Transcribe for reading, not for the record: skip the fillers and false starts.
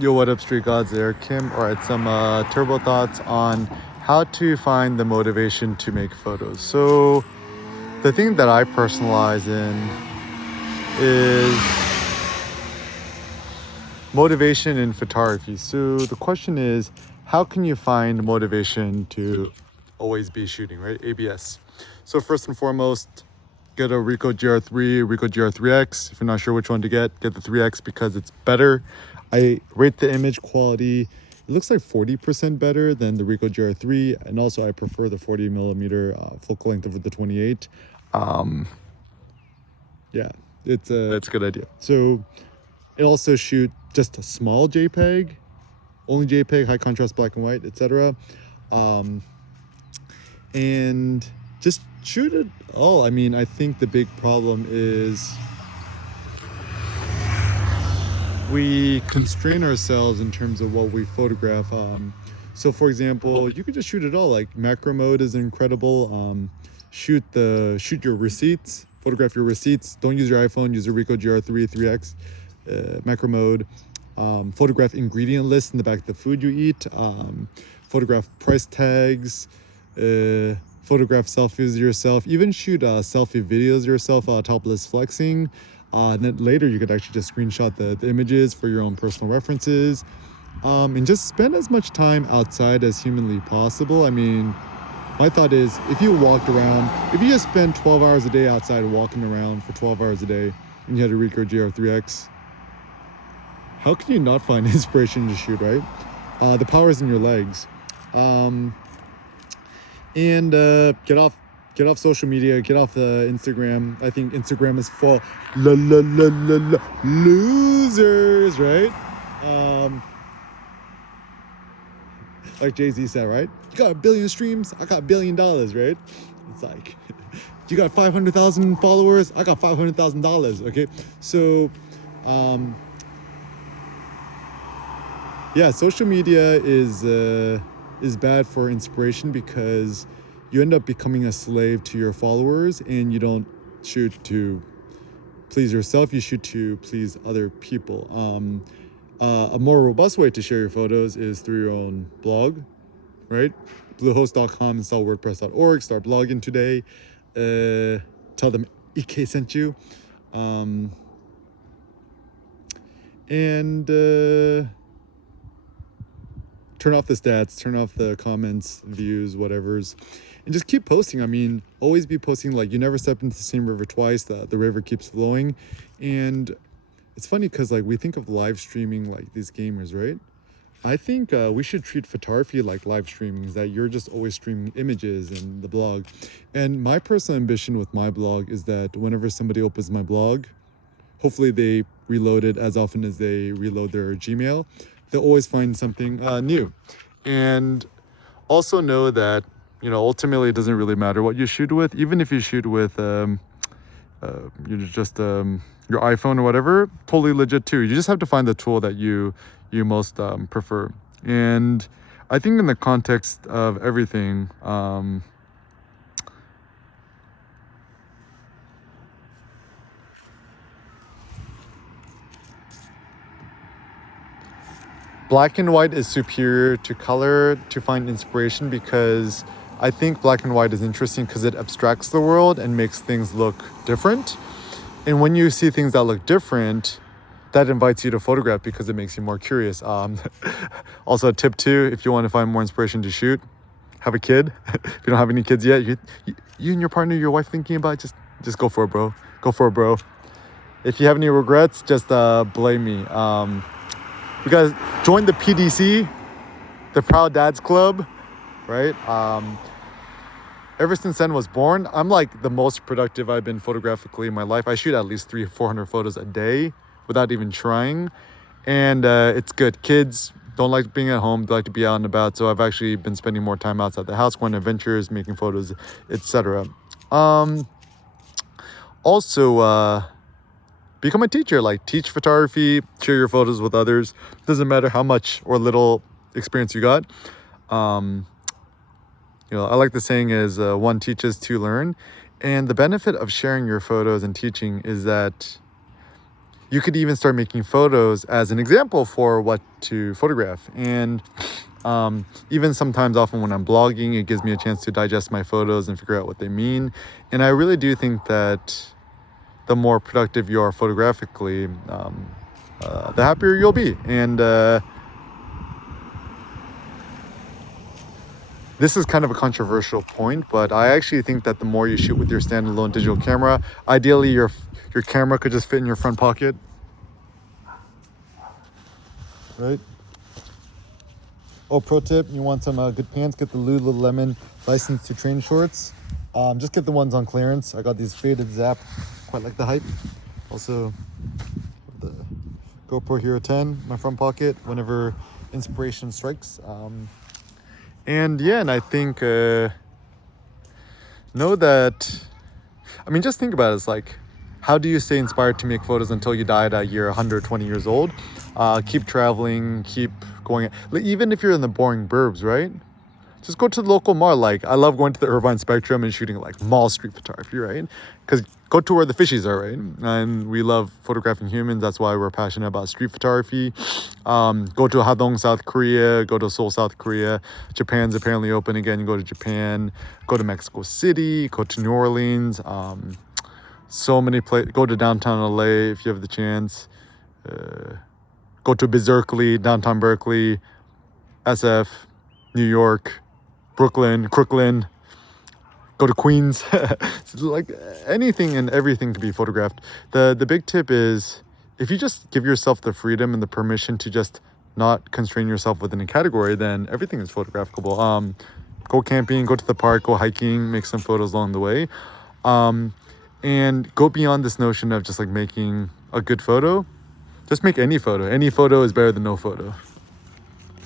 Yo, what up, Street Gods? There, Kim. All right, some turbo thoughts on how to find the motivation to make photos. So, the thing that I personalize in is motivation in photography. So, the question is, how can you find motivation to always be shooting, right? ABS. So, first and foremost, get a Ricoh GR3, Ricoh GR3X. If you're not sure which one to get the 3X because it's better. I rate the image quality. It looks like 40% better than the Ricoh GR3, and also I prefer the 40 millimeter focal length over the 28. Yeah, it's a good idea. So it also shoot just a small JPEG, only JPEG, high contrast, black and white, etc. And just shoot it all. I mean, I think the big problem is we constrain ourselves in terms of what we photograph. So, for example, you could just shoot it all. Like macro mode is incredible. Shoot your receipts, photograph your receipts. Don't use your iPhone. Use a Ricoh GR3, 3X, macro mode. Photograph ingredient lists in the back of the food you eat. Photograph price tags. Photograph selfies of yourself. Even shoot selfie videos of yourself topless flexing. And then later you could actually just screenshot the images for your own personal references. And just spend as much time outside as humanly possible. I mean, my thought is if you just spend 12 hours a day outside walking around for 12 hours a day and you had a Ricoh GR3X, how can you not find inspiration to shoot, right? The power is in your legs. And get off social media, get off the Instagram. I think Instagram is for losers, right? Like Jay-Z said, right? You got 1 billion streams, I got $1 billion, right? It's like, you got 500,000 followers, I got $500,000, okay? So, yeah, social media is bad for inspiration because you end up becoming a slave to your followers and you don't shoot to please yourself, you shoot to please other people. A more robust way to share your photos is through your own blog, right? Bluehost.com, install WordPress.org, start blogging today. Tell them EK sent you. Turn off the stats, turn off the comments, views, whatever's, and just keep posting. I mean, always be posting. Like, you never step into the same river twice. The river keeps flowing. And it's funny because, like, we think of live streaming like these gamers, right? I think we should treat photography like live streaming, is that you're just always streaming images and the blog. And my personal ambition with my blog is that whenever somebody opens my blog, hopefully they reload it as often as they reload their Gmail. They'll always find something new. And also know that, ultimately it doesn't really matter what you shoot with. Even if you shoot with your iPhone or whatever, totally legit too. You just have to find the tool that you most prefer. And I think in the context of everything, black and white is superior to color to find inspiration, because I think black and white is interesting because it abstracts the world and makes things look different. And when you see things that look different, that invites you to photograph because it makes you more curious. Also, tip 2, if you want to find more inspiration to shoot, have a kid. If you don't have any kids yet, you and your partner, your wife thinking about it, just go for it, bro. Go for it, bro. If you have any regrets, just blame me. You guys join the PDC, the Proud Dads Club, right? Ever since Sen was born, I'm like the most productive I've been photographically in my life. I shoot at least 300-400 photos a day without even trying. And it's good. Kids don't like being at home, they like to be out and about. So I've actually been spending more time outside the house, going on adventures, making photos, etc. Also, become a teacher. Like, teach photography, share your photos with others. Doesn't matter how much or little experience you got. I like the saying is one teaches, two learn. And the benefit of sharing your photos and teaching is that you could even start making photos as an example for what to photograph. And even sometimes, often when I'm blogging, it gives me a chance to digest my photos and figure out what they mean. And I really do think that the more productive you are photographically, the happier you'll be. And this is kind of a controversial point, but I actually think that the more you shoot with your standalone digital camera, ideally your camera could just fit in your front pocket, right? Oh, pro tip, you want some good pants, get the Lululemon License to Train shorts. Just get the ones on clearance. I got these faded Zap, quite like the hype. Also, the GoPro Hero 10 in my front pocket whenever inspiration strikes. And yeah, and I think, know that, I mean, just think about it. It's like, how do you stay inspired to make photos until you die at year 120 years old? Keep traveling, keep going. Even if you're in the boring burbs, right? Just go to the local mall. Like, I love going to the Irvine Spectrum and shooting like mall street photography, right? Because go to where the fishies are, right? And we love photographing humans. That's why we're passionate about street photography. Go to Hadong, South Korea. Go to Seoul, South Korea. Japan's apparently open again. You go to Japan. Go to Mexico City. Go to New Orleans. So many places. Go to downtown LA if you have the chance. Go to Berkeley, downtown Berkeley, SF, New York, Brooklyn, Crooklyn. Go to Queens. Like anything and everything can be photographed. The big tip is, if you just give yourself the freedom and the permission to just not constrain yourself within a category, then everything is photographable. Go camping, go to the park, go hiking, make some photos along the way. And go beyond this notion of just like making a good photo. Just make any photo. Any photo is better than no photo.